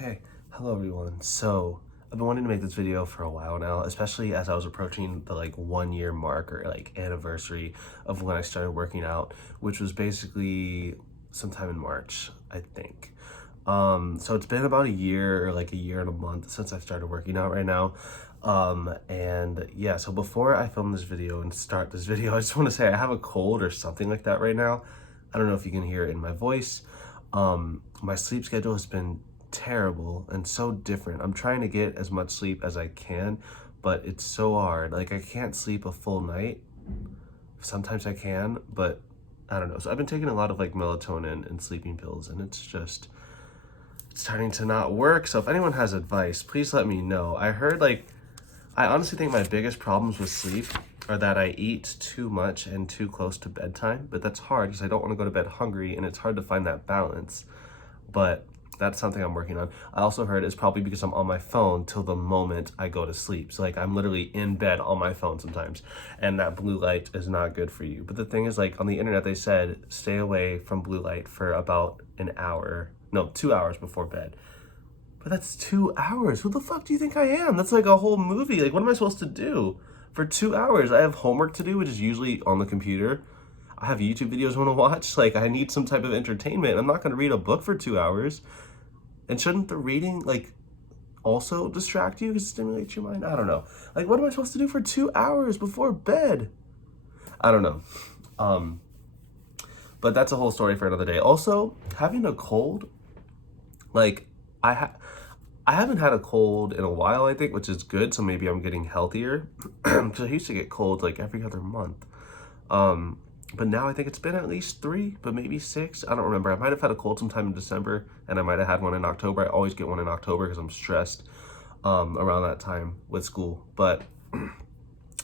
Okay, hello everyone. So I've been wanting to make this video for a while now, especially as I was approaching the 1 year mark or anniversary of when I started working out, which was basically sometime in March, I think. So it's been about a year or a year and a month since I started working out right now. And yeah, so before I film this video and start this video, I just want to say I have a cold or something like that right now. I don't know if you can hear it in my voice. My sleep schedule has been terrible and so different. I'm trying to get as much sleep as I can, but it's so hard. Like, I can't sleep a full night. Sometimes I can, but I don't know. So I've been taking a lot of melatonin and sleeping pills, and it's starting to not work. So if anyone has advice, please let me know. I heard I honestly think my biggest problems with sleep are that I eat too much and too close to bedtime, but that's hard because I don't want to go to bed hungry, and it's hard to find that balance. But that's something I'm working on. I also heard it's probably because I'm on my phone till the moment I go to sleep. So I'm literally in bed on my phone sometimes, and that blue light is not good for you. But the thing is, on the internet, they said stay away from blue light for about 2 hours before bed. But that's 2 hours. Who the fuck do you think I am? That's like a whole movie. What am I supposed to do for 2 hours? I have homework to do, which is usually on the computer. I have YouTube videos I want to watch. I need some type of entertainment. I'm not going to read a book for 2 hours. And shouldn't the reading, also distract you because it stimulates your mind? I don't know. What am I supposed to do for 2 hours before bed? I don't know. But that's a whole story for another day. Also, having a cold, I haven't had a cold in a while, I think, which is good. So maybe I'm getting healthier. Because I used to get colds every other month. But now I think it's been at least 3, but maybe 6. I don't remember. I might have had a cold sometime in December, and I might have had one in October. I always get one in October because I'm stressed around that time with school. But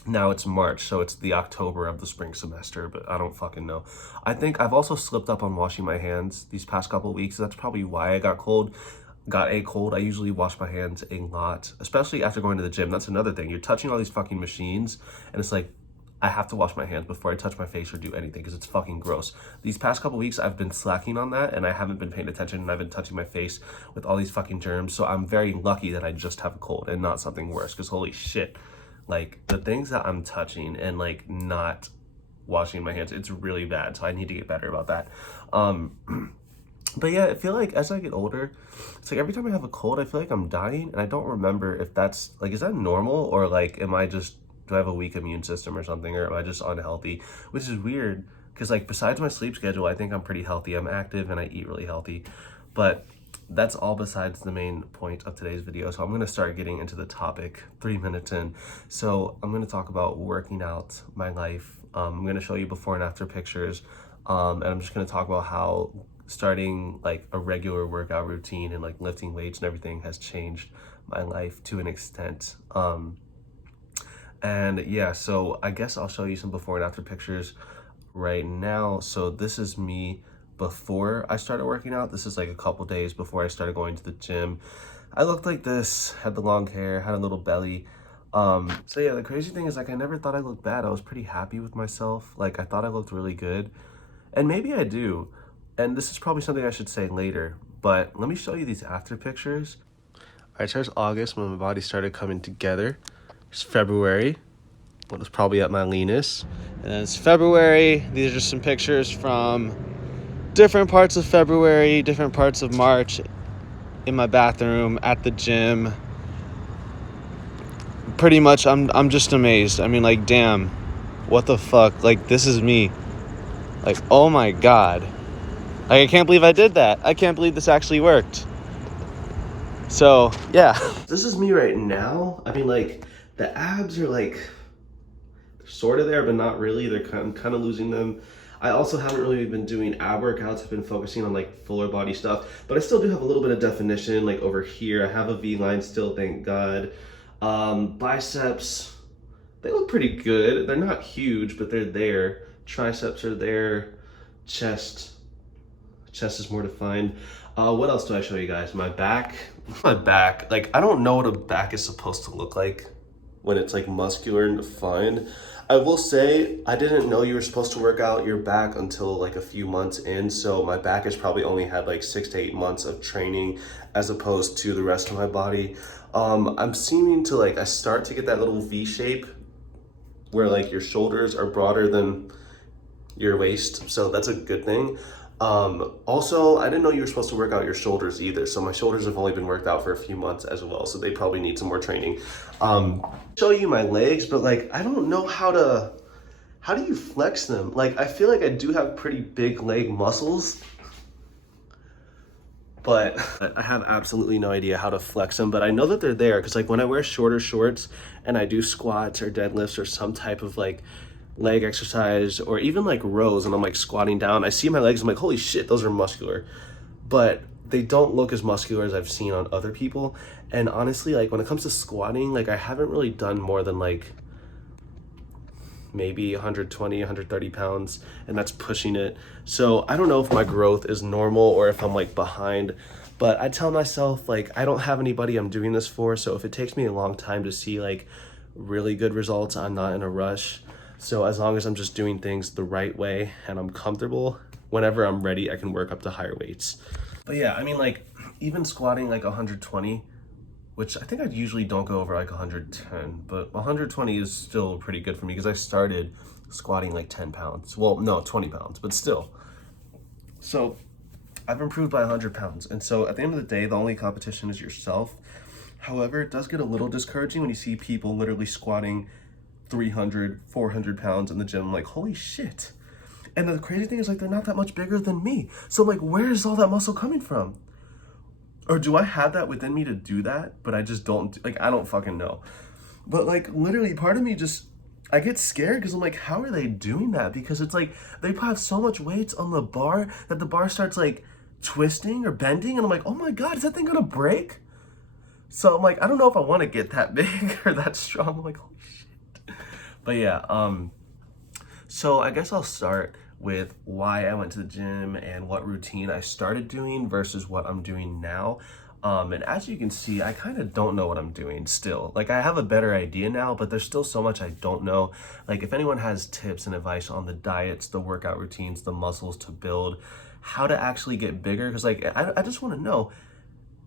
now it's March, so it's the October of the spring semester, but I don't fucking know. I think I've also slipped up on washing my hands these past couple of weeks. That's probably why I got a cold. I usually wash my hands a lot, especially after going to the gym. That's another thing. You're touching all these fucking machines, and it's I have to wash my hands before I touch my face or do anything because it's fucking gross. These past couple weeks, I've been slacking on that, and I haven't been paying attention, and I've been touching my face with all these fucking germs. So I'm very lucky that I just have a cold and not something worse, because holy shit, the things that I'm touching and not washing my hands, it's really bad. So I need to get better about that. But yeah, I feel as I get older, it's every time I have a cold, I feel I'm dying, and I don't remember if that's is that normal, or do I have a weak immune system or something, or am I just unhealthy? Which is weird because besides my sleep schedule, I think I'm pretty healthy. I'm active and I eat really healthy, but that's all besides the main point of today's video. So I'm going to start getting into the topic 3 minutes in. So I'm going to talk about working out, my life. I'm going to show you before and after pictures, and I'm just going to talk about how starting a regular workout routine and lifting weights and everything has changed my life to an extent. And yeah, so I guess I'll show you some before and after pictures right now. So this is me before I started working out. This is a couple days before I started going to the gym. I looked like this, had the long hair, had a little belly. So yeah, the crazy thing is I never thought I looked bad. I was pretty happy with myself. I thought I looked really good, and maybe I do. And this is probably something I should say later, but let me show you these after pictures. All right, so it's August when my body started coming together. It's February, when it was probably at my leanest. And then it's February. These are just some pictures from different parts of February, different parts of March, in my bathroom, at the gym. Pretty much, I'm just amazed. I mean, damn, what the fuck? This is me. Oh my God. I can't believe I did that. I can't believe this actually worked. So, yeah. This is me right now. I mean, the abs are sort of there, but not really. I'm kind of losing them. I also haven't really been doing ab workouts. I've been focusing on fuller body stuff, but I still do have a little bit of definition. Over here, I have a V line still, thank God. Biceps, they look pretty good. They're not huge, but they're there. Triceps are there. Chest is more defined. What else do I show you guys? My back. I don't know what a back is supposed to look like. when it's like muscular and defined. I will say I didn't know you were supposed to work out your back until like a few months in, so my back has probably only had like 6 to 8 months of training as opposed to the rest of my body. I'm seeming to like, I start to get that little V shape where like your shoulders are broader than your waist, so that's a good thing. Also, I didn't know you were supposed to work out your shoulders either, so my shoulders have only been worked out for a few months as well, so they probably need some more training. Show you my legs, but like I don't know how do you flex them? Like I feel like I do have pretty big leg muscles, but I have absolutely no idea how to flex them. But I know that they're there because like when I wear shorter shorts and I do squats or deadlifts or some type of like leg exercise or even like rows and I'm like squatting down, I see my legs, I'm like, holy shit, those are muscular. But they don't look as muscular as I've seen on other people. And honestly, like when it comes to squatting, like I haven't really done more than like maybe 120, 130 pounds, and that's pushing it. So I don't know if my growth is normal or if I'm like behind, but I tell myself like I don't have anybody I'm doing this for, so if it takes me a long time to see like really good results, I'm not in a rush. So as long as I'm just doing things the right way and I'm comfortable, whenever I'm ready, I can work up to higher weights. But yeah, I mean like even squatting like 120, which I think I usually don't go over like 110, but 120 is still pretty good for me because I started squatting like 10 pounds. Well, no, 20 pounds, but still. So I've improved by 100 pounds. And so at the end of the day, the only competition is yourself. However, it does get a little discouraging when you see people literally squatting 300, 400 pounds in the gym. I'm like, holy shit. And the crazy thing is like, they're not that much bigger than me. So like, where is all that muscle coming from? Or do I have that within me to do that, but I just don't, like, I don't fucking know. But like, literally part of me just, I get scared because I'm like, how are they doing that? Because it's like, they probably have so much weights on the bar that the bar starts like twisting or bending. And I'm like, oh my God, is that thing gonna break? So I'm like, I don't know if I want to get that big or that strong. I'm like, holy shit. But yeah, so I guess I'll start with why I went to the gym and what routine I started doing versus what I'm doing now. And as you can see, I kind of don't know what I'm doing still. Like I have a better idea now, but there's still so much I don't know. Like if anyone has tips and advice on the diets, the workout routines, the muscles to build, how to actually get bigger. Cause like, I just want to know,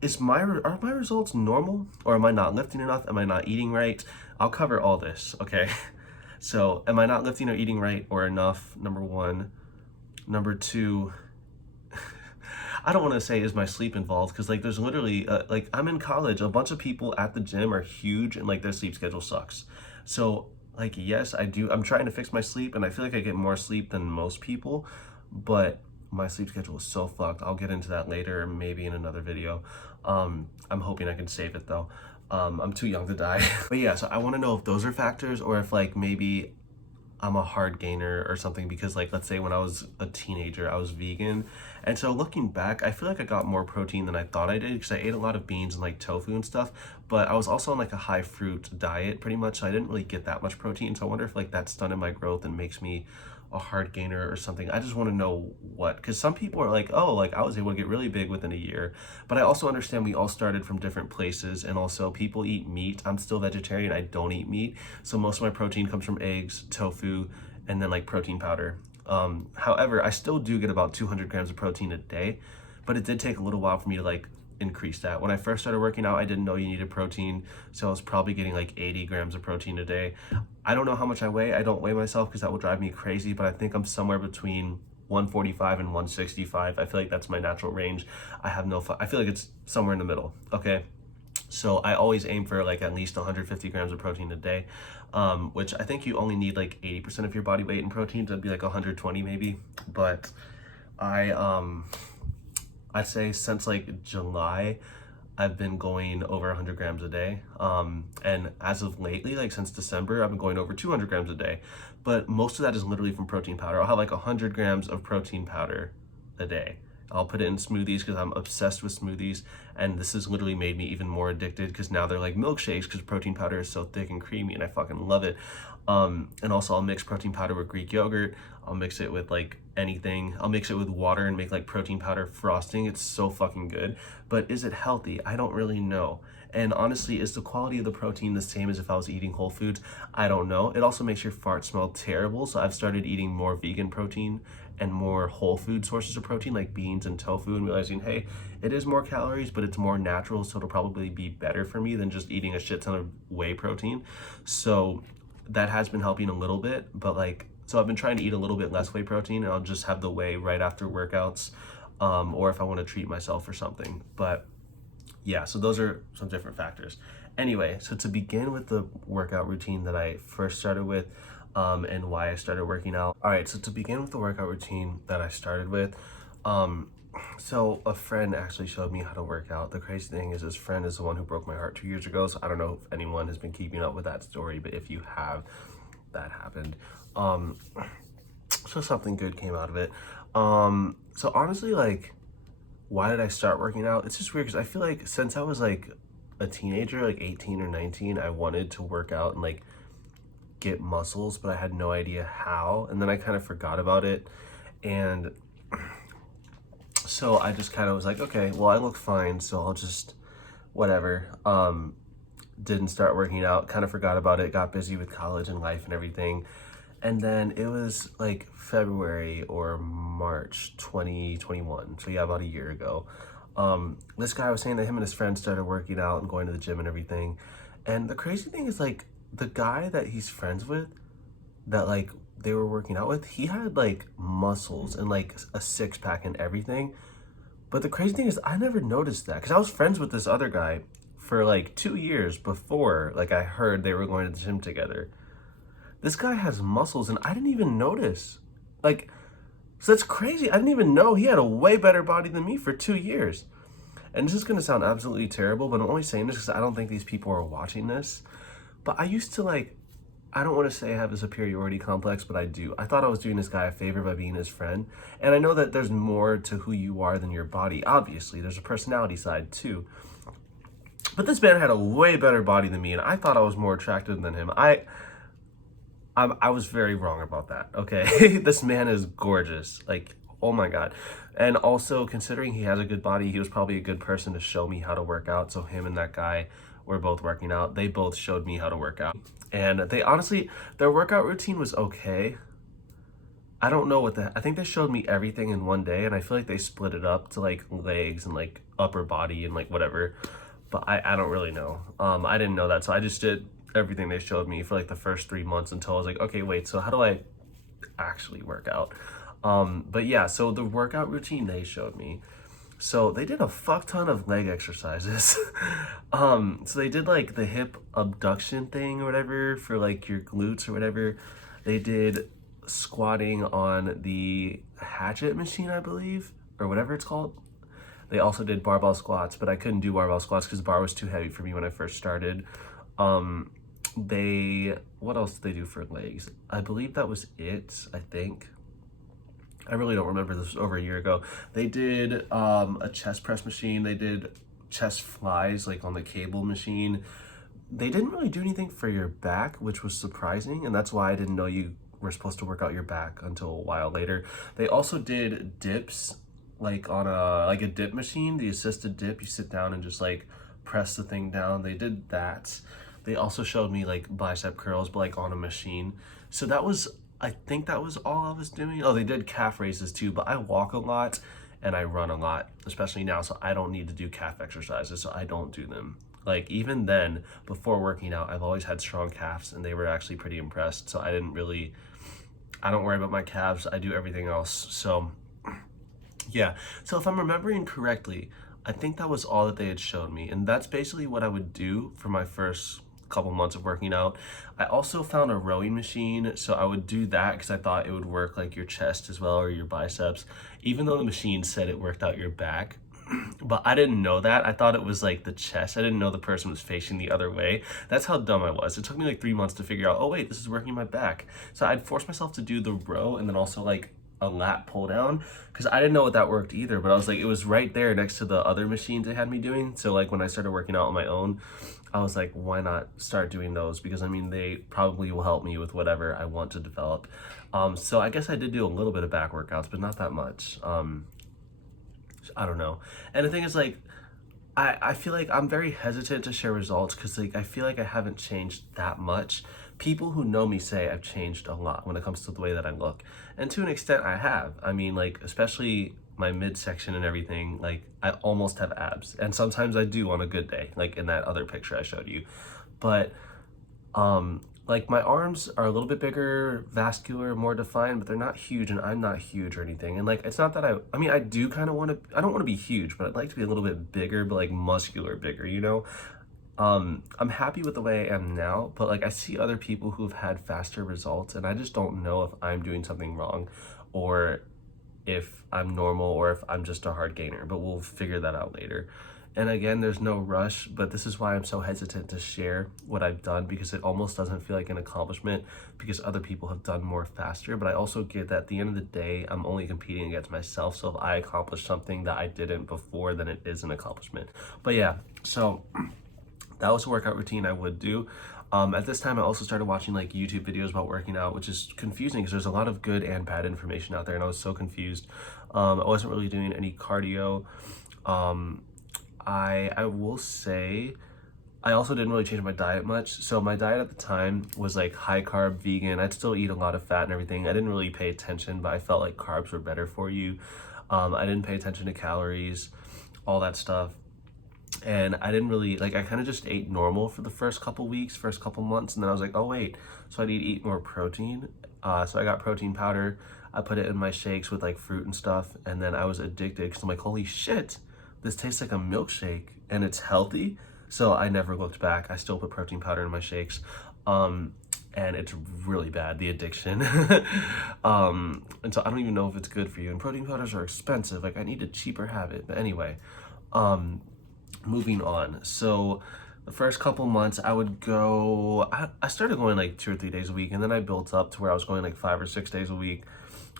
are my results normal or am I not lifting enough? Am I not eating right? I'll cover all this, okay? So am I not lifting or eating right or enough? Number one. Number two, I don't want to say is my sleep involved because like there's literally like I'm in college, a bunch of people at the gym are huge and like their sleep schedule sucks. So like yes, I'm trying to fix my sleep and I feel like I get more sleep than most people, but my sleep schedule is so fucked. I'll get into that later, maybe in another video. I'm hoping I can save it though. I'm too young to die. But yeah, so I want to know if those are factors or if like maybe I'm a hard gainer or something because like let's say when I was a teenager I was vegan, and so looking back I feel like I got more protein than I thought I did because I ate a lot of beans and like tofu and stuff, but I was also on like a high fruit diet pretty much, so I didn't really get that much protein. So I wonder if like that stunted my growth and makes me a hard gainer or something. I just want to know what, because some people are like, oh, like I was able to get really big within a year, but I also understand we all started from different places, and also people eat meat. I'm still vegetarian, I don't eat meat, so most of my protein comes from eggs, tofu, and then like protein powder. However, I still do get about 200 grams of protein a day, but it did take a little while for me to like increase that. When I first started working out, I didn't know you needed protein, so I was probably getting like 80 grams of protein a day. I don't know how much I weigh. I don't weigh myself because that will drive me crazy, but I think I'm somewhere between 145 and 165. I feel like that's my natural range. I feel like it's somewhere in the middle, okay? So I always aim for like at least 150 grams of protein a day, which I think you only need like 80% of your body weight in protein. So it'd be like 120 maybe, but I'd say since like July, I've been going over 100 grams a day. And as of lately, like since December, I've been going over 200 grams a day. But most of that is literally from protein powder. I'll have like 100 grams of protein powder a day. I'll put it in smoothies because I'm obsessed with smoothies. And this has literally made me even more addicted because now they're like milkshakes because protein powder is so thick and creamy and I fucking love it. And also I'll mix protein powder with Greek yogurt. I'll mix it with like anything. I'll mix it with water and make like protein powder frosting. It's so fucking good. But is it healthy? I don't really know. And honestly, is the quality of the protein the same as if I was eating whole foods? I don't know. It also makes your fart smell terrible. So I've started eating more vegan protein and more whole food sources of protein like beans and tofu, and realizing, hey, it is more calories, but it's more natural. So it'll probably be better for me than just eating a shit ton of whey protein. So that has been helping a little bit, but like, so I've been trying to eat a little bit less whey protein, and I'll just have the whey right after workouts, or if I want to treat myself or something. But yeah, so those are some different factors. Anyway, so to begin with the workout routine that I first started with, and why I started working out. All right, so to begin with the workout routine that I started with, so a friend actually showed me how to work out. The crazy thing is, his friend is the one who broke my heart 2 years ago. So I don't know if anyone has been keeping up with that story, but if you have, that happened. So something good came out of it. So honestly, like, why did I start working out? It's just weird because I feel like since I was like a teenager, like 18 or 19, I wanted to work out and like get muscles, but I had no idea how. And then I kind of forgot about it. And so I just kind of was like, okay, well, I look fine, so I'll just, whatever. Didn't start working out, kind of forgot about it, got busy with college and life and everything. And then it was like February or March 2021. So yeah, about a year ago. This guy was saying that him and his friends started working out and going to the gym and everything. And the crazy thing is, like, the guy that he's friends with, that like they were working out with, he had like muscles and like a six pack and everything. But the crazy thing is, I never noticed that because I was friends with this other guy for like 2 years before like I heard they were going to the gym together. This guy has muscles and I didn't even notice. Like, so that's crazy. I didn't even know he had a way better body than me for 2 years. And this is going to sound absolutely terrible, but I'm only saying this because I don't think these people are watching this. But I used to like, I don't want to say I have a superiority complex, but I do. I thought I was doing this guy a favor by being his friend. And I know that there's more to who you are than your body. Obviously, there's a personality side too. But this man had a way better body than me, and I thought I was more attractive than him. I was very wrong about that, okay? This man is gorgeous. Like, oh my God. And also, considering he has a good body, he was probably a good person to show me how to work out. So him and that guy were both working out. They both showed me how to work out. And they honestly, their workout routine was okay. I don't know I think they showed me everything in one day, and I feel like they split it up to like legs and like upper body and like whatever. But I don't really know. I didn't know that. So I just did everything they showed me for like the first 3 months until I was like, okay, wait, so how do I actually work out? But yeah, so the workout routine they showed me. So they did a fuck ton of leg exercises. So they did like the hip abduction thing or whatever for like your glutes or whatever. They did squatting on the hatchet machine, I believe, or whatever it's called. They also did barbell squats, but I couldn't do barbell squats because the bar was too heavy for me when I first started. What else did they do for legs? I believe that was it, I think. I really don't remember. This was over a year ago. They did a chest press machine. They did chest flies like on the cable machine. They didn't really do anything for your back, which was surprising, and that's why I didn't know you were supposed to work out your back until a while later. They also did dips, like on a dip machine, the assisted dip. You sit down and just like press the thing down. They did that. They also showed me like bicep curls, but like on a machine. So that was, I think that was all I was doing. Oh, they did calf raises too, but I walk a lot and I run a lot, especially now. So I don't need to do calf exercises, so I don't do them. Like even then, before working out, I've always had strong calves and they were actually pretty impressed. So I don't worry about my calves. I do everything else. So yeah. So if I'm remembering correctly, I think that was all that they had showed me. And that's basically what I would do for my first couple months of working out. I also found a rowing machine, so I would do that because I thought it would work like your chest as well or your biceps, even though the machine said it worked out your back. But I didn't know that. I thought it was like the chest. I didn't know the person was facing the other way. That's how dumb I was. It took me like 3 months to figure out, oh wait, this is working my back. So I'd force myself to do the row and then also like a lat pull down, because I didn't know what that worked either, but I was like, it was right there next to the other machines they had me doing. So like when I started working out on my own, I was like, why not start doing those? Because I mean, they probably will help me with whatever I want to develop. So I guess I did do a little bit of back workouts, but not that much. I don't know. And the thing is, like, I feel like I'm very hesitant to share results because like I feel like I haven't changed that much. People who know me say I've changed a lot when it comes to the way that I look. And to an extent I have. I mean, like, especially my midsection and everything, like I almost have abs. And sometimes I do on a good day, like in that other picture I showed you. But like my arms are a little bit bigger, vascular, more defined, but they're not huge, and I'm not huge or anything. And like, it's not that I mean, I do kind of want to, I don't want to be huge, but I'd like to be a little bit bigger, but like muscular bigger, you know? I'm happy with the way I am now, but like I see other people who've had faster results, and I just don't know if I'm doing something wrong or if I'm normal or if I'm just a hard gainer, but we'll figure that out later. And again, there's no rush, but this is why I'm so hesitant to share what I've done, because it almost doesn't feel like an accomplishment because other people have done more faster. But I also get that at the end of the day, I'm only competing against myself. So if I accomplish something that I didn't before, then it is an accomplishment. But yeah, so that was a workout routine I would do. At this time, I also started watching like YouTube videos about working out, which is confusing because there's a lot of good and bad information out there, and I was so confused. I wasn't really doing any cardio. I will say I also didn't really change my diet much. So my diet at the time was like high carb, vegan. I'd still eat a lot of fat and everything. I didn't really pay attention, but I felt like carbs were better for you. I didn't pay attention to calories, all that stuff. And I didn't really, like, I kind of just ate normal for the first couple weeks, first couple months. And then I was like, oh wait, so I need to eat more protein. So I got protein powder. I put it in my shakes with like fruit and stuff. And then I was addicted because I'm like, holy shit, this tastes like a milkshake and it's healthy. So I never looked back. I still put protein powder in my shakes. And it's really bad, the addiction. And so I don't even know if it's good for you. And protein powders are expensive. Like, I need a cheaper habit. But anyway, moving on. So the first couple months I would go, I started going like 2 or 3 days a week, and then I built up to where I was going like 5 or 6 days a week.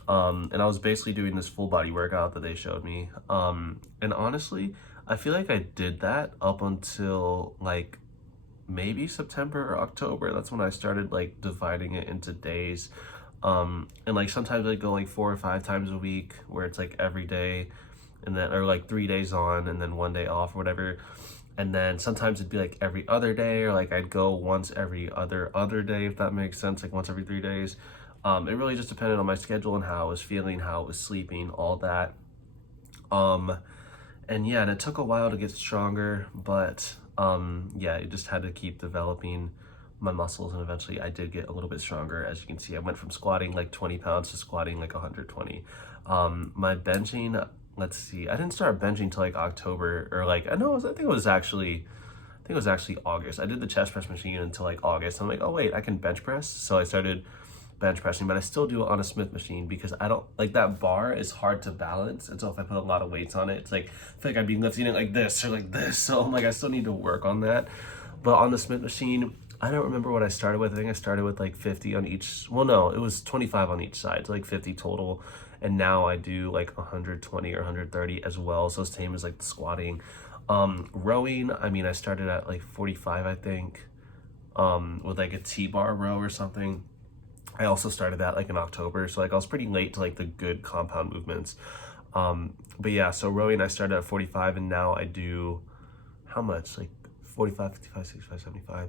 And I was basically doing this full body workout that they showed me. And honestly, I feel like I did that up until like maybe September or October. That's when I started like dividing it into days. And like sometimes I go like 4 or 5 times a week, where it's like every day, and then, or like 3 days on and then 1 day off or whatever. And then sometimes it'd be like every other day, or like I'd go once every other day, if that makes sense, like once every 3 days. It really just depended on my schedule and how I was feeling, how I was sleeping, all that. And yeah, and it took a while to get stronger, but yeah, it just had to keep developing my muscles, and eventually I did get a little bit stronger. As you can see, I went from squatting like 20 pounds to squatting like 120. My benching, let's see, I didn't start benching till like October, or like, I think it was actually August. I did the chest press machine until like August. I'm like, oh wait, I can bench press. So I started bench pressing, but I still do it on a Smith machine because I don't like, that bar is hard to balance. And so if I put a lot of weights on it, it's like, I feel like I'd be lifting it like this or like this. So I'm like, I still need to work on that. But on the Smith machine, I don't remember what I started with. I think I started with like 50 on each. Well, no, it was 25 on each side, so like 50 total. And now I do like 120 or 130 as well. So same as like the squatting. Rowing, I mean, I started at like 45, I think, with like a T-bar row or something. I also started that like in October. So like I was pretty late to like the good compound movements. But yeah, so rowing, I started at 45, and now I do, how much? Like 45, 55, 65, 75.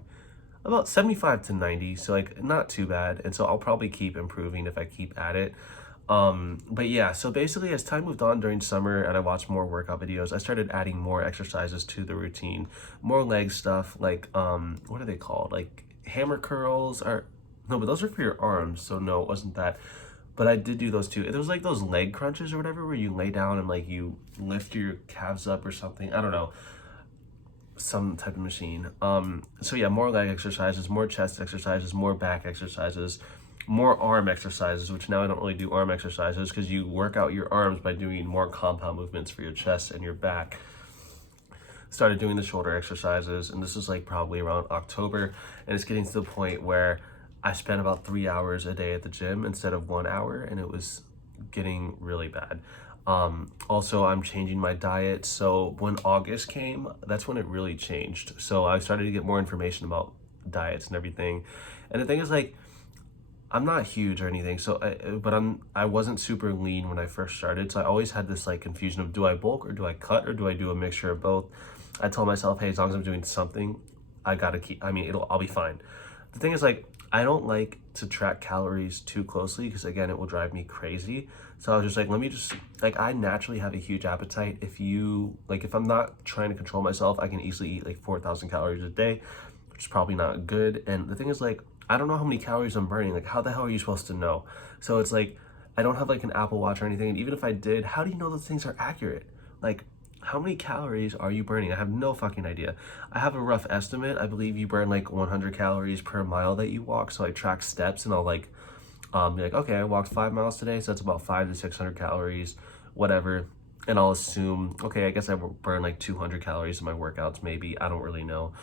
About 75 to 90, so like not too bad. And so I'll probably keep improving if I keep at it. But yeah, so basically as time moved on during summer and I watched more workout videos, I started adding more exercises to the routine, more leg stuff, like what are they called, like hammer curls, or no, but those are for your arms, so no, it wasn't that. But I did do those too. It was like those leg crunches or whatever, where you lay down and like you lift your calves up or something, I don't know, some type of machine. So yeah, more leg exercises, more chest exercises, more back exercises, more arm exercises, which now I don't really do arm exercises because you work out your arms by doing more compound movements for your chest and your back. Started doing the shoulder exercises, and this is like probably around October, and it's getting to the point where I spent about 3 hours a day at the gym instead of 1 hour, and it was getting really bad. Also, I'm changing my diet. So when August came, that's when it really changed. So I started to get more information about diets and everything. And the thing is, like, I'm not huge or anything, so but I wasn't super lean when I first started, so I always had this like confusion of, do I bulk or do I cut or do I do a mixture of both? I told myself, hey, as long as I'm doing something, I gotta keep. I mean, I'll be fine. The thing is, like, I don't like to track calories too closely because again, it will drive me crazy. So I was just like, let me just, like, I naturally have a huge appetite. If I'm not trying to control myself, I can easily eat like 4,000 calories a day, which is probably not good. And the thing is, like, I don't know how many calories I'm burning. Like, how the hell are you supposed to know? So it's like, I don't have like an Apple Watch or anything. And even if I did, how do you know those things are accurate? Like, how many calories are you burning? I have no fucking idea. I have a rough estimate. I believe you burn like 100 calories per mile that you walk. So I track steps and I'll like, be like, okay, I walked 5 miles today. So that's about 500 to 600 calories, whatever. And I'll assume, okay, I guess I burn like 200 calories in my workouts, maybe. I don't really know.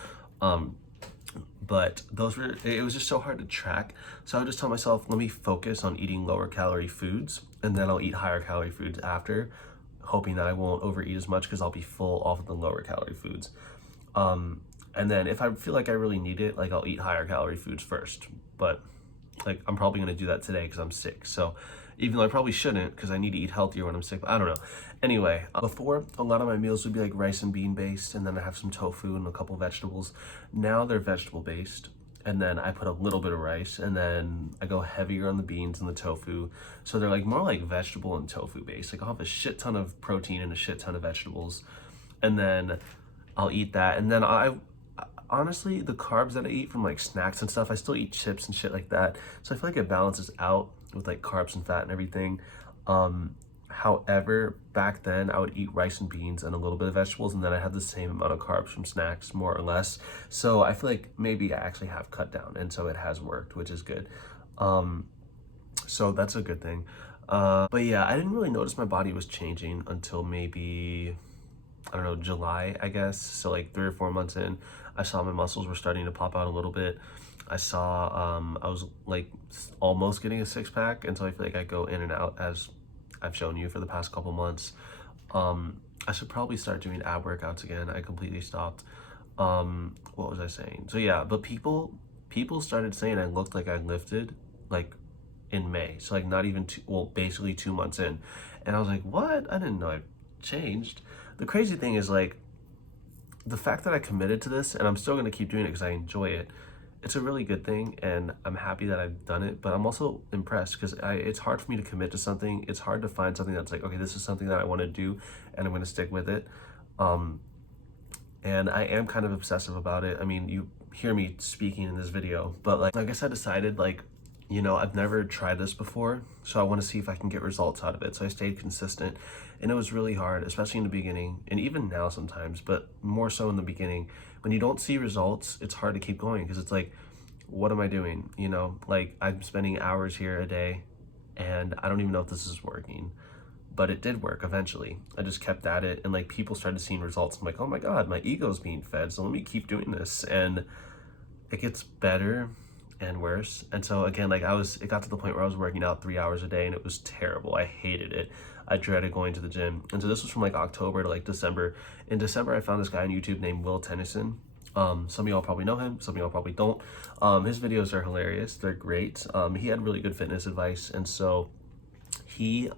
But it was just so hard to track. So I would just tell myself, let me focus on eating lower calorie foods and then I'll eat higher calorie foods after, hoping that I won't overeat as much because I'll be full off of the lower calorie foods. And then if I feel like I really need it, like, I'll eat higher calorie foods first. But like, I'm probably gonna do that today because I'm sick. So even though I probably shouldn't because I need to eat healthier when I'm sick, but I don't know. Anyway, before, a lot of my meals would be like rice and bean based, and then I have some tofu and a couple vegetables. Now they're vegetable based, and then I put a little bit of rice, and then I go heavier on the beans and the tofu. So they're like more like vegetable and tofu based. Like, I'll have a shit ton of protein and a shit ton of vegetables, and then I'll eat that. And then I honestly, the carbs that I eat from like snacks and stuff, I still eat chips and shit like that. So I feel like it balances out with like carbs and fat and everything. However, back then I would eat rice and beans and a little bit of vegetables, and then I had the same amount of carbs from snacks, more or less. So I feel like maybe I actually have cut down, and so it has worked, which is good. So that's a good thing. But yeah, I didn't really notice my body was changing until maybe, I don't know, July, I guess. So like 3 or 4 months in, I saw my muscles were starting to pop out a little bit. I saw I was like almost getting a six pack, and so I feel like I go in and out, as I've shown you for the past couple months. I should probably start doing ab workouts again. I completely stopped. What was I saying? So yeah, but people started saying I looked like I lifted like in May. So like not even basically 2 months in. And I was like, what? I didn't know I changed. The crazy thing is, like, the fact that I committed to this, and I'm still going to keep doing it because I enjoy it, it's a really good thing, and I'm happy that I've done it. But I'm also impressed because it's hard for me to commit to something. It's hard to find something that's like, okay, this is something that I want to do and I'm going to stick with it. And I am kind of obsessive about it. I mean, you hear me speaking in this video, but like I guess I decided, like, I've never tried this before, so I want to see if I can get results out of it. So I stayed consistent, and it was really hard, especially in the beginning, and even now sometimes, but more so in the beginning. When you don't see results, it's hard to keep going because it's like, what am I doing? Like, I'm spending hours here a day, and I don't even know if this is working. But it did work eventually. I just kept at it, and like, people started seeing results. I'm like, oh my God, my ego's being fed, so let me keep doing this. And it gets better and worse. And so again, like, it got to the point where I was working out 3 hours a day, and it was terrible. I hated it. I dreaded going to the gym. And so this was from like October to like December. In December, I found this guy on YouTube named Will Tennyson. Some of y'all probably know him, some of y'all probably don't. His videos are hilarious, they're great. He had really good fitness advice, and so he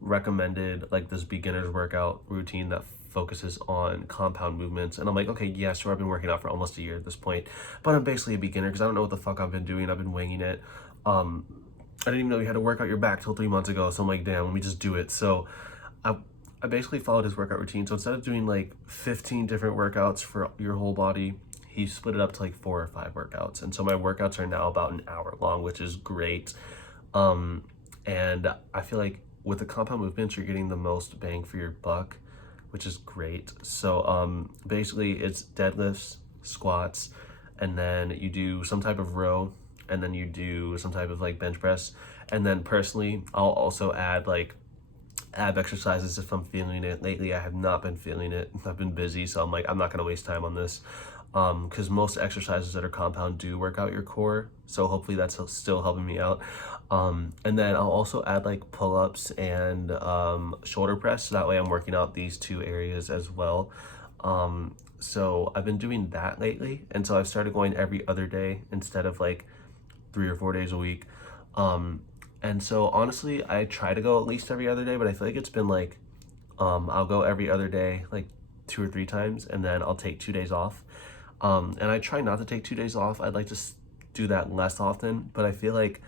recommended like this beginner's workout routine that focuses on compound movements. And I'm like, okay, yeah, sure, I've been working out for almost a year at this point, but I'm basically a beginner because I don't know what the fuck I've been doing. I've been winging it. I didn't even know you had to work out your back till 3 months ago, so I'm like, damn, let me just do it. So I basically followed his workout routine. So instead of doing like 15 different workouts for your whole body, he split it up to like 4 or 5 workouts. And so my workouts are now about an hour long, which is great. And I feel like with the compound movements, you're getting the most bang for your buck, which is great. So basically it's deadlifts, squats, and then you do some type of row, and then you do some type of like bench press. And then personally, I'll also add like ab exercises if I'm feeling it. Lately, I have not been feeling it. I've been busy, so I'm like, I'm not gonna waste time on this. because most exercises that are compound do work out your core. So hopefully that's still helping me out. And then I'll also add like pull-ups and shoulder press. So that way I'm working out these two areas as well. So I've been doing that lately. And so I've started going every other day instead of like 3 or 4 days a week. And so honestly, I try to go at least every other day, but I feel like it's been like, I'll go every other day, like 2 or 3 times, and then I'll take 2 days off. And I try not to take 2 days off. I'd like to do that less often, but I feel like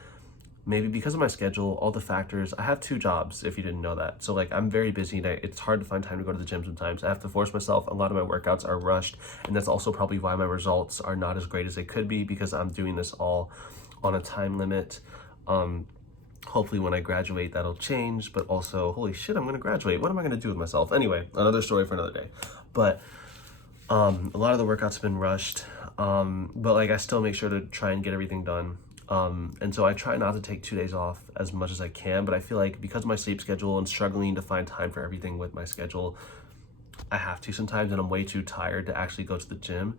maybe because of my schedule, all the factors, I have 2 jobs if you didn't know that. So like I'm very busy and it's hard to find time to go to the gym sometimes. I have to force myself. A lot of my workouts are rushed, and that's also probably why my results are not as great as they could be, because I'm doing this all on a time limit. Hopefully when I graduate that'll change, but also holy shit, I'm gonna graduate. What am I gonna do with myself? Anyway, another story for another day. But a lot of the workouts have been rushed, but like I still make sure to try and get everything done. And so I try not to take 2 days off as much as I can, but I feel like because of my sleep schedule and struggling to find time for everything with my schedule, I have to sometimes, and I'm way too tired to actually go to the gym.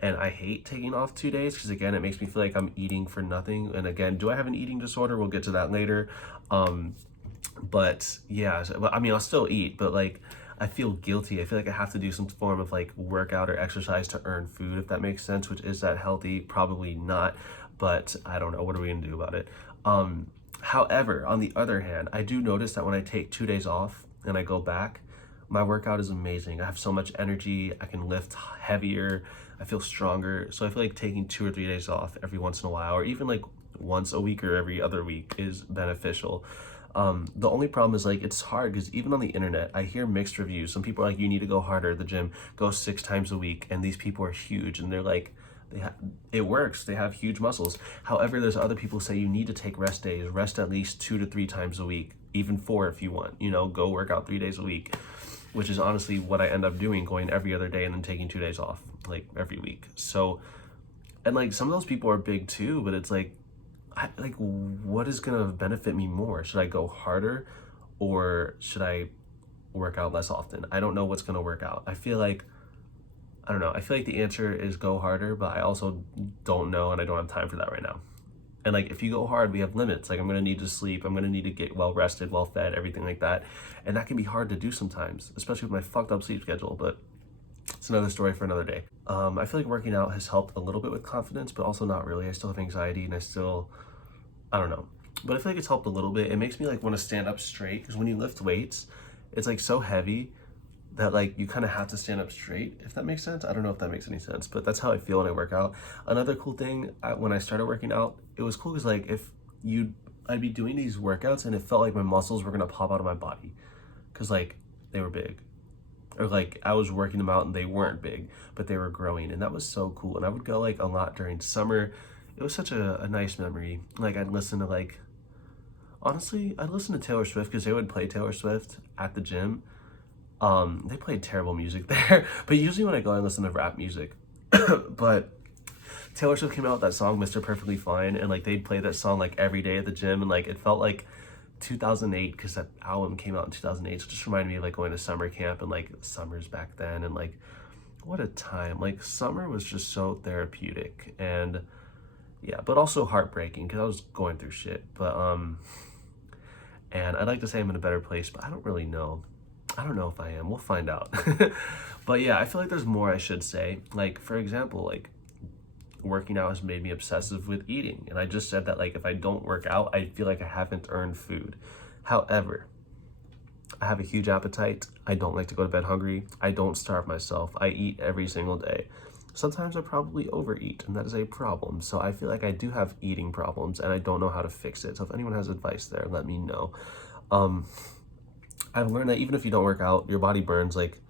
And I hate taking off 2 days because again, it makes me feel like I'm eating for nothing. And again, do I have an eating disorder? We'll get to that later. But yeah, I mean, I'll still eat, but like I feel guilty. I feel like I have to do some form of like workout or exercise to earn food, if that makes sense, which is that healthy? Probably not, but I don't know. What are we gonna do about it? However, on the other hand, I do notice that when I take 2 days off and I go back, my workout is amazing. I have so much energy. I can lift heavier. I feel stronger. So I feel like taking 2 or 3 days off every once in a while, or even like once a week or every other week, is beneficial. The only problem is like it's hard because even on the internet, I hear mixed reviews. Some people are like, you need to go harder at the gym, go 6 times a week. And these people are huge and they're like, it works. They have huge muscles. However, there's other people say you need to take rest days, rest at least 2 to 3 times a week, even 4 if you want, go work out 3 days a week, which is honestly what I end up doing, going every other day and then taking 2 days off, like every week. So, and like some of those people are big too, but it's like, what is gonna benefit me more? Should I go harder or should I work out less often? I don't know what's gonna work out. I feel like the answer is go harder, but I also don't know, and I don't have time for that right now. And like, if you go hard, we have limits. Like I'm gonna need to sleep. I'm gonna need to get well rested, well fed, everything like that. And that can be hard to do sometimes, especially with my fucked up sleep schedule, but it's another story for another day. I feel like working out has helped a little bit with confidence, but also not really. I still have anxiety and I don't know. But I feel like it's helped a little bit. It makes me like want to stand up straight, because when you lift weights, it's like so heavy that like you kind of have to stand up straight, if that makes sense. I don't know if that makes any sense, but that's how I feel when I work out. Another cool thing, when I started working out, it was cool because like I'd be doing these workouts and it felt like my muscles were gonna pop out of my body because like they were big, or like I was working them out and they weren't big, but they were growing, and that was so cool. And I would go like a lot during summer. It was such a nice memory. Like I'd listen to I'd listen to Taylor Swift because they would play Taylor Swift at the gym. They played terrible music there, but usually when I go, I listen to rap music. But Taylor Swift came out with that song, Mr. Perfectly Fine, and like they'd play that song like every day at the gym, and like it felt like 2008 because that album came out in 2008. So it just reminded me of like going to summer camp and like summers back then, and like what a time. Like summer was just so therapeutic, and yeah, but also heartbreaking because I was going through shit. But and I'd like to say I'm in a better place, but I don't really know. I don't know if I am. We'll find out. But yeah, I feel like there's more I should say. Like, for example, like working out has made me obsessive with eating. And I just said that like if I don't work out, I feel like I haven't earned food. However, I have a huge appetite. I don't like to go to bed hungry. I don't starve myself. I eat every single day. Sometimes I probably overeat, and that is a problem. So I feel like I do have eating problems, and I don't know how to fix it. So if anyone has advice there, let me know. I've learned that even if you don't work out, your body burns like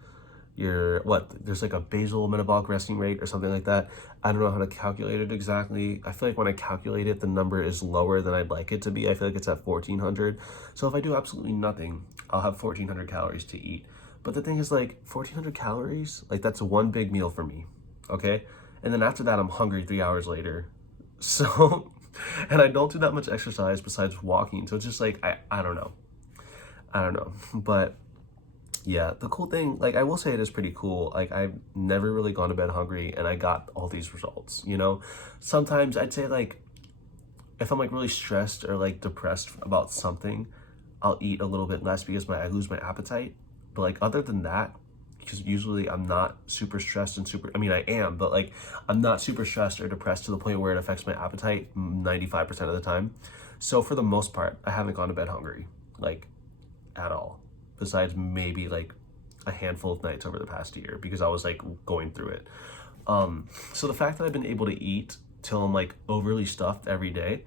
there's like a basal metabolic resting rate or something like that. I don't know how to calculate it exactly. I feel like when I calculate it, the number is lower than I'd like it to be. I feel like it's at 1400. So if I do absolutely nothing, I'll have 1400 calories to eat. But the thing is like 1400 calories, like that's one big meal for me. Okay. And then after that, I'm hungry 3 hours later. So, and I don't do that much exercise besides walking. So it's just like, I don't know. But yeah, the cool thing, like I will say it is pretty cool. Like I've never really gone to bed hungry and I got all these results, you know? Sometimes I'd say like if I'm like really stressed or like depressed about something, I'll eat a little bit less because I lose my appetite. But like other than that, because usually I'm not super stressed and super, I mean I am, but like I'm not super stressed or depressed to the point where it affects my appetite 95% of the time. So for the most part, I haven't gone to bed hungry, like at all. Besides maybe like a handful of nights over the past year because I was like going through it. So the fact that I've been able to eat till I'm like overly stuffed every day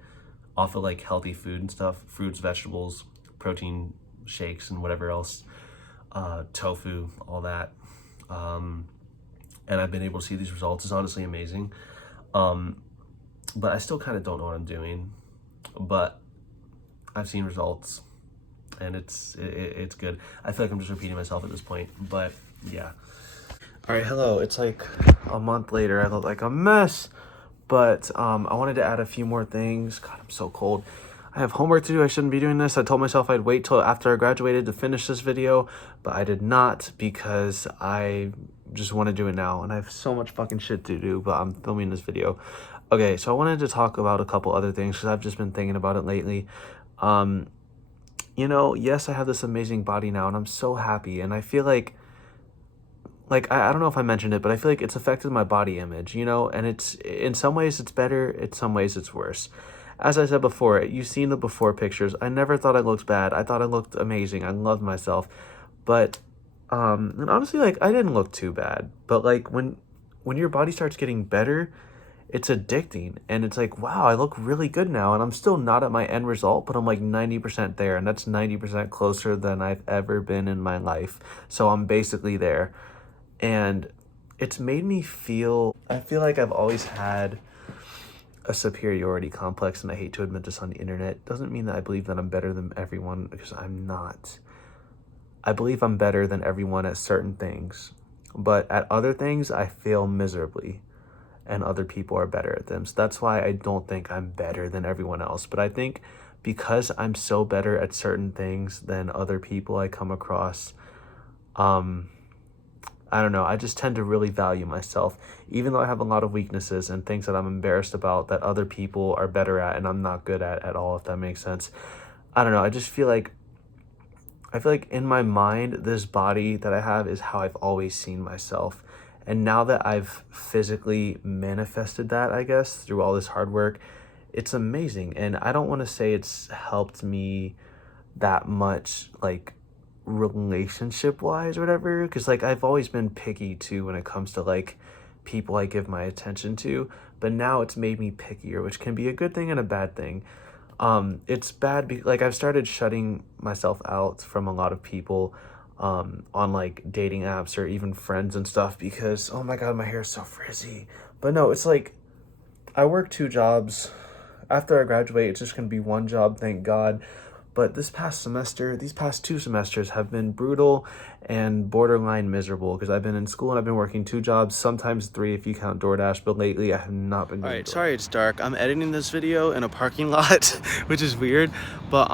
off of like healthy food and stuff, fruits, vegetables, protein shakes and whatever else, tofu, all that. And I've been able to see these results is honestly amazing. But I still kind of don't know what I'm doing, but I've seen results and it's good. I feel like I'm just repeating myself at this point, but yeah. All right, hello. It's like a month later. I look like a mess, but I wanted to add a few more things. God, I'm so cold. I have homework to do. I shouldn't be doing this. I told myself I'd wait till after I graduated to finish this video, but I did not because I just want to do it now, and I have so much fucking shit to do, but I'm filming this video. Okay, so I wanted to talk about a couple other things because I've just been thinking about it lately. You know, yes, I have this amazing body now, and I'm so happy, and I feel like I don't know if I mentioned it, but I feel like it's affected my body image, you know, and it's in some ways it's better, in some ways it's worse. As I said before, you've seen the before pictures. I never thought I looked bad. I thought I looked amazing. I loved myself. But and honestly, like I didn't look too bad. But like when your body starts getting better, it's addicting. And it's like, wow, I look really good now. And I'm still not at my end result, but I'm like 90% there. And that's 90% closer than I've ever been in my life. So I'm basically there. And it's made me feel, I feel like I've always had a superiority complex, and I hate to admit this on the internet. Doesn't mean that I believe that I'm better than everyone, because I'm not. I believe I'm better than everyone at certain things, but at other things I fail miserably, and other people are better at them. So that's why I don't think I'm better than everyone else. But I think because I'm so better at certain things than other people I come across, I don't know, I just tend to really value myself, even though I have a lot of weaknesses and things that I'm embarrassed about that other people are better at and I'm not good at all, if that makes sense. I don't know, I feel like in my mind, this body that I have is how I've always seen myself. And now that I've physically manifested that, I guess, through all this hard work, it's amazing. And I don't want to say it's helped me that much, like, relationship wise or whatever, because like I've always been picky too when it comes to like people I give my attention to, but now it's made me pickier, which can be a good thing and a bad thing. It's bad like I've started shutting myself out from a lot of people on like dating apps or even friends and stuff because oh my god, my hair is so frizzy. But no, it's like I work 2 jobs. After I graduate, it's just gonna be 1 job, thank God. But these past 2 semesters have been brutal and borderline miserable because I've been in school and I've been working 2 jobs, sometimes 3 if you count DoorDash, but lately I have not been doing DoorDash. Sorry it's dark. I'm editing this video in a parking lot, which is weird, but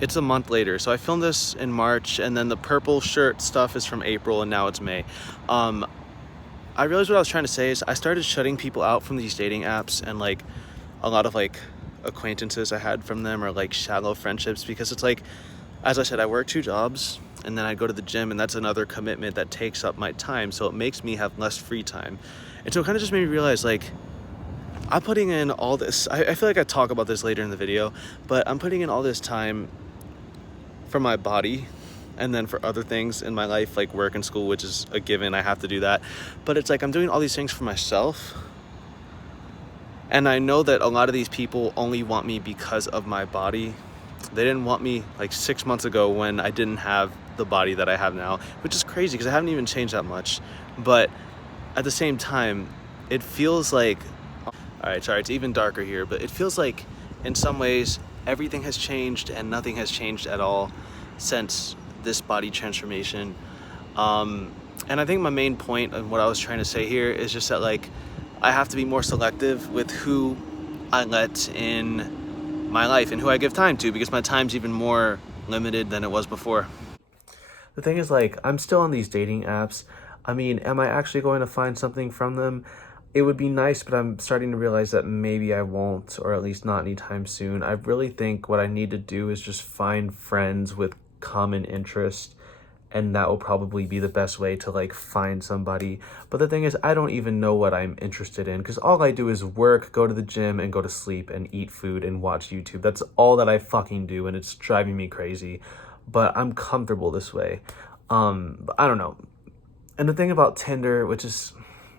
it's a month later. So I filmed this in March, and then the purple shirt stuff is from April, and now it's May. I realized what I was trying to say is I started shutting people out from these dating apps and like a lot of like acquaintances I had from them or like shallow friendships, because it's like, as I said, I work 2 jobs and then I go to the gym, and that's another commitment that takes up my time, so it makes me have less free time. And so it kind of just made me realize like I'm putting in all this, I feel like I talk about this later in the video, but I'm putting in all this time for my body and then for other things in my life like work and school, which is a given, I have to do that, but it's like I'm doing all these things for myself. And I know that a lot of these people only want me because of my body. They didn't want me like 6 months ago when I didn't have the body that I have now, which is crazy because I haven't even changed that much. But at the same time, it feels like, all right, sorry, it's even darker here, but it feels like in some ways everything has changed and nothing has changed at all since this body transformation. And I think my main point of what I was trying to say here is just that like, I have to be more selective with who I let in my life and who I give time to, because my time's even more limited than it was before. The thing is, like, I'm still on these dating apps. I mean, am I actually going to find something from them? It would be nice, but I'm starting to realize that maybe I won't, or at least not anytime soon. I really think what I need to do is just find friends with common interest, and that will probably be the best way to like find somebody. But the thing is, I don't even know what I'm interested in, because all I do is work, go to the gym, and go to sleep and eat food and watch YouTube. That's all that I fucking do, and it's driving me crazy. But I'm comfortable this way. But I don't know. And the thing about Tinder, which is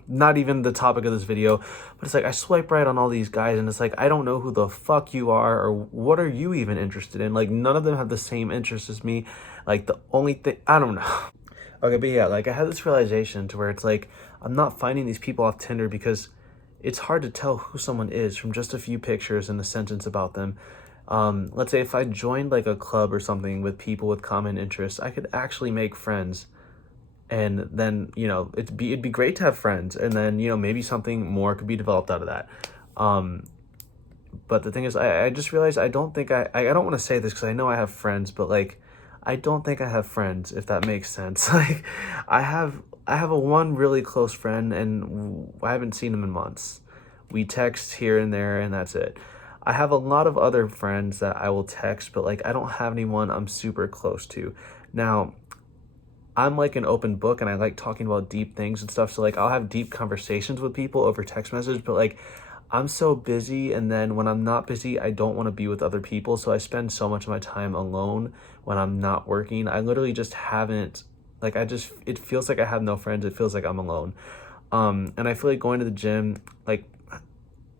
not even the topic of this video, but it's like I swipe right on all these guys and it's like I don't know who the fuck you are or what are you even interested in. Like none of them have the same interests as me. Like the only thing, I don't know. Okay, but yeah, like I had this realization to where it's like I'm not finding these people off Tinder because it's hard to tell who someone is from just a few pictures and a sentence about them. Let's say if I joined like a club or something with people with common interests, I could actually make friends, and then it'd be great to have friends, and then maybe something more could be developed out of that. But the thing is, I just realized I don't think I don't want to say this because I know I have friends, but like I don't think I have friends, if that makes sense. Like I have a one really close friend, and I haven't seen him in months. We text here and there, and that's it. I have a lot of other friends that I will text, but like I don't have anyone I'm super close to. Now, I'm like an open book and I like talking about deep things and stuff. So like I'll have deep conversations with people over text message, but like I'm so busy, and then when I'm not busy, I don't want to be with other people. So I spend so much of my time alone when I'm not working. I literally just haven't, like it feels like I have no friends. It feels like I'm alone. And I feel like going to the gym, like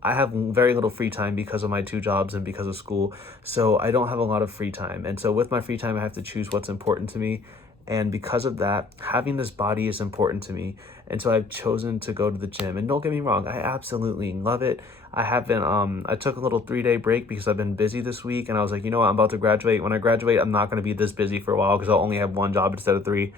I have very little free time because of my two jobs and because of school. So I don't have a lot of free time. And so with my free time, I have to choose what's important to me. And because of that, having this body is important to me. And so I've chosen to go to the gym. And don't get me wrong, I absolutely love it. I took a little 3-day break because I've been busy this week. And I was like, you know what, I'm about to graduate. When I graduate, I'm not going to be this busy for a while because I'll only have one job instead of three.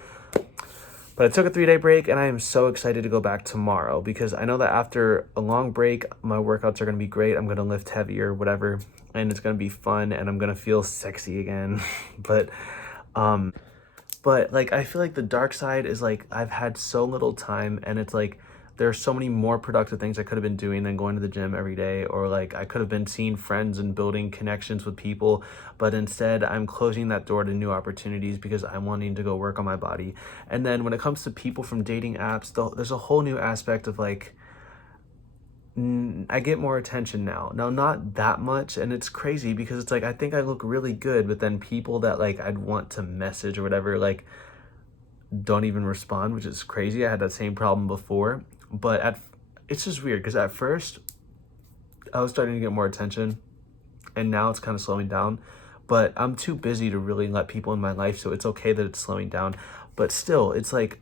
But I took a 3-day break, and I am so excited to go back tomorrow because I know that after a long break, my workouts are going to be great. I'm going to lift heavier, whatever, and it's going to be fun, and I'm going to feel sexy again. but, like, I feel like the dark side is like I've had so little time, and it's like there are so many more productive things I could have been doing than going to the gym every day, or like I could have been seeing friends and building connections with people, but instead I'm closing that door to new opportunities because I'm wanting to go work on my body. And then when it comes to people from dating apps, there's a whole new aspect of like I get more attention now. Now, not that much, and it's crazy because it's like I think I look really good, but then people that like I'd want to message or whatever like don't even respond, which is crazy. I had that same problem before, but it's just weird because at first I was starting to get more attention, and now it's kind of slowing down. But I'm too busy to really let people in my life, so it's okay that it's slowing down. But still, it's like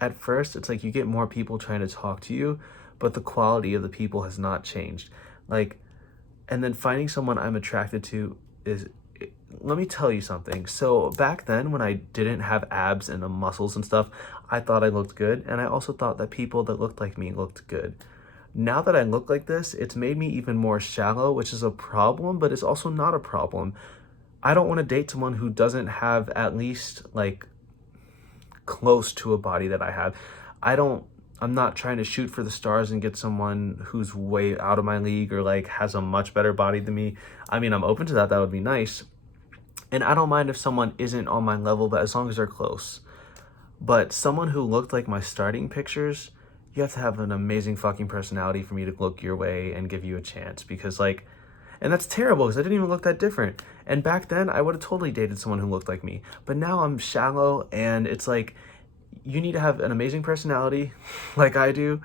at first it's like you get more people trying to talk to you, but the quality of the people has not changed. Like, and then finding someone I'm attracted to is, let me tell you something. So back then when I didn't have abs and the muscles and stuff, I thought I looked good, and I also thought that people that looked like me looked good. Now that I look like this, it's made me even more shallow, which is a problem, but it's also not a problem. I don't want to date someone who doesn't have at least like close to a body that I have. I'm not trying to shoot for the stars and get someone who's way out of my league or like has a much better body than me. I mean, I'm open to that. That would be nice. And I don't mind if someone isn't on my level, but as long as they're close. But someone who looked like my starting pictures, you have to have an amazing fucking personality for me to look your way and give you a chance, because like, and that's terrible because I didn't even look that different. And back then I would have totally dated someone who looked like me. But now I'm shallow, and it's like you need to have an amazing personality like I do,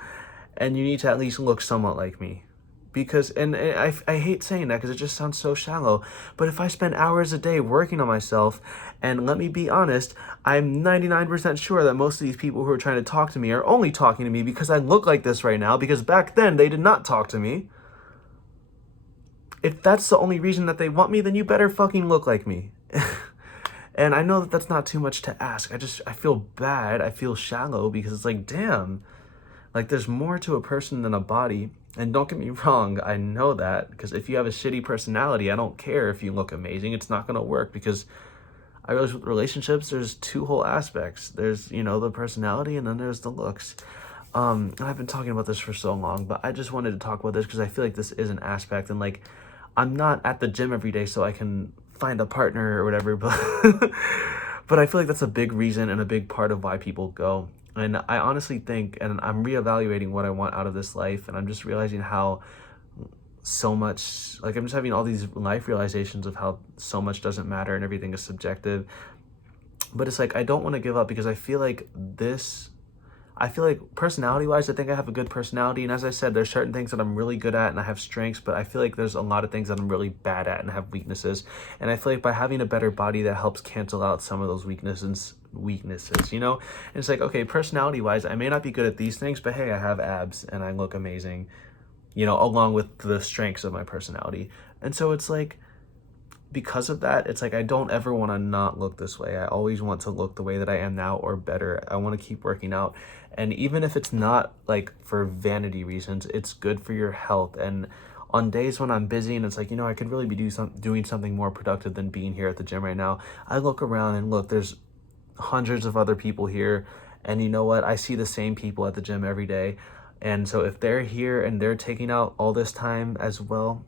and you need to at least look somewhat like me. Because, and I hate saying that because it just sounds so shallow, but if I spend hours a day working on myself, and let me be honest, I'm 99% sure that most of these people who are trying to talk to me are only talking to me because I look like this right now, because back then they did not talk to me. If that's the only reason that they want me, then you better fucking look like me. And I know that that's not too much to ask. I feel bad. I feel shallow because it's like, damn, like there's more to a person than a body. And don't get me wrong, I know that, because if you have a shitty personality, I don't care if you look amazing. It's not going to work because I realize with relationships, there's two whole aspects. There's, you know, the personality, and then there's the looks. And I've been talking about this for so long, but I just wanted to talk about this because I feel like this is an aspect, and like, I'm not at the gym every day so I can find a partner or whatever, but but I feel like that's a big reason and a big part of why people go. And I honestly think, and I'm reevaluating what I want out of this life, and I'm just realizing how so much, like, I'm just having all these life realizations of how so much doesn't matter and everything is subjective. But it's like I don't want to give up because I feel like personality wise, I think I have a good personality. And as I said, there's certain things that I'm really good at and I have strengths, but I feel like there's a lot of things that I'm really bad at and have weaknesses. And I feel like by having a better body, that helps cancel out some of those weaknesses, you know? And it's like, okay, personality wise, I may not be good at these things, but hey, I have abs and I look amazing, you know, along with the strengths of my personality. And so it's like, because of that, it's like I don't ever want to not look this way. I always want to look the way that I am now or better. I want to keep working out. And even if it's not like for vanity reasons, it's good for your health. And on days when I'm busy and it's like, you know, I could really be doing something more productive than being here at the gym right now, I look around and look, there's hundreds of other people here. And you know what? I see the same people at the gym every day. And so if they're here and they're taking out all this time as well,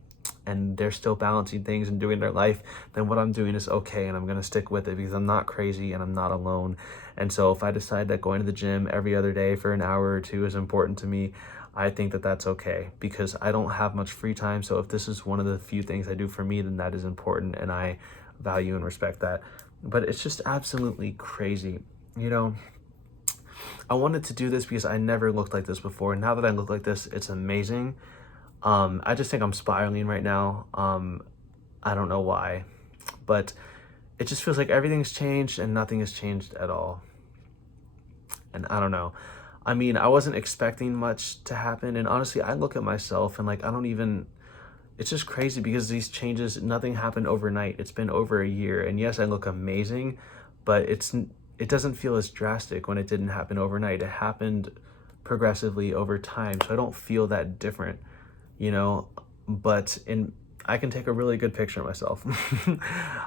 and they're still balancing things and doing their life, then what I'm doing is okay, and I'm going to stick with it because I'm not crazy and I'm not alone. And so if I decide that going to the gym every other day for an hour or two is important to me, I think that that's okay because I don't have much free time. So if this is one of the few things I do for me, then that is important and I value and respect that. But it's just absolutely crazy. You know, I wanted to do this because I never looked like this before. And now that I look like this, it's amazing. I just think I'm spiraling right now. I don't know why, but it just feels like everything's changed and nothing has changed at all. And I don't know. I mean, I wasn't expecting much to happen. And honestly, I look at myself and like, I don't even, it's just crazy because these changes, nothing happened overnight. It's been over a year. And yes, I look amazing, but it doesn't feel as drastic when it didn't happen overnight. It happened progressively over time. So I don't feel that different, you know, but I can take a really good picture of myself.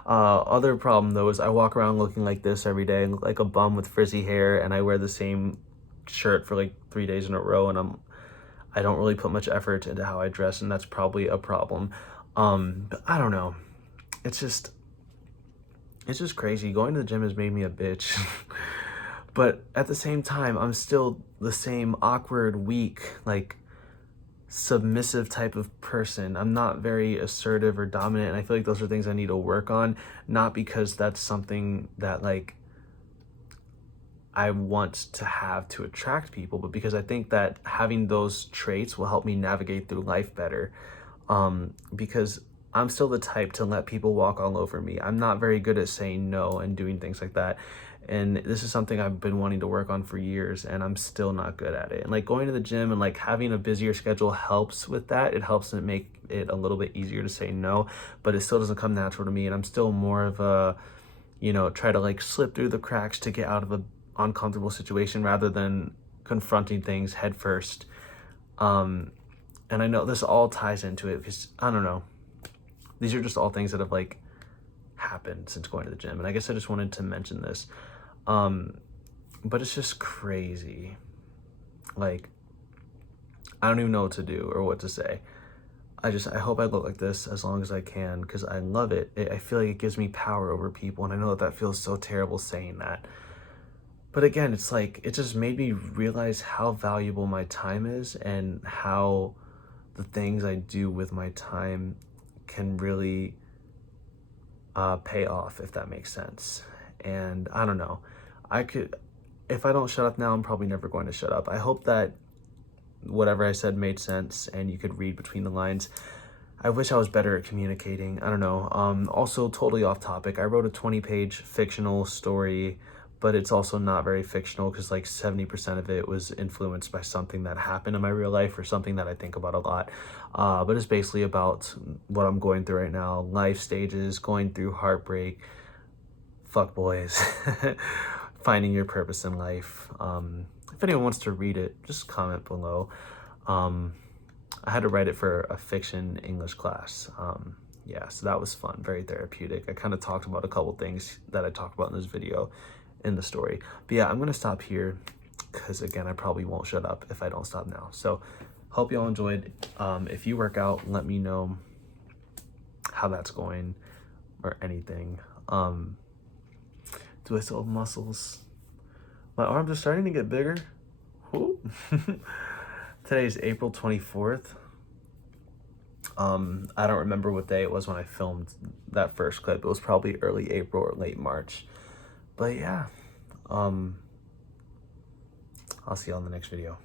Other problem though is I walk around looking like this every day and look like a bum with frizzy hair, and I wear the same shirt for like 3 days in a row, and I don't really put much effort into how I dress, and that's probably a problem. But I don't know. It's just crazy. Going to the gym has made me a bitch. But at the same time, I'm still the same awkward, weak, like submissive type of person. I'm not very assertive or dominant, and I feel like those are things I need to work on, not because that's something that like I want to have to attract people, but because I think that having those traits will help me navigate through life better. Because I'm still the type to let people walk all over me. I'm not very good at saying no and doing things like that. And this is something I've been wanting to work on for years, and I'm still not good at it. And like going to the gym and like having a busier schedule helps with that. It helps to make it a little bit easier to say no, but it still doesn't come natural to me. And I'm still more of a, you know, try to like slip through the cracks to get out of a uncomfortable situation rather than confronting things head first. And I know this all ties into it because I don't know. These are just all things that have like happened since going to the gym. And I guess I just wanted to mention this. But it's just crazy. Like, I don't even know what to do or what to say. I hope I look like this as long as I can because I love it. I feel like it gives me power over people. And I know that feels so terrible saying that. But again, it's like, it just made me realize how valuable my time is and how the things I do with my time can really pay off, if that makes sense. And I don't know. If I don't shut up now, I'm probably never going to shut up. I hope that whatever I said made sense and you could read between the lines. I wish I was better at communicating. I don't know. Also, totally off topic. I wrote a 20-page fictional story, but it's also not very fictional because like 70% of it was influenced by something that happened in my real life or something that I think about a lot. But it's basically about what I'm going through right now, life stages, going through heartbreak, fuck boys, finding your purpose in life. If anyone wants to read it, just comment below. I had to write it for a fiction English class. yeah, so that was fun, very therapeutic. I kind of talked about a couple things that I talked about in this video in the story. But yeah, I'm gonna stop here because again, I probably won't shut up if I don't stop now. So hope y'all enjoyed. If you work out, let me know how that's going or anything. Do I still have muscles? My arms are starting to get bigger. Whoo. Today's April 24th. I don't remember what day it was when I filmed that first clip. It was probably early April or late March. But yeah, I'll see you on the next video.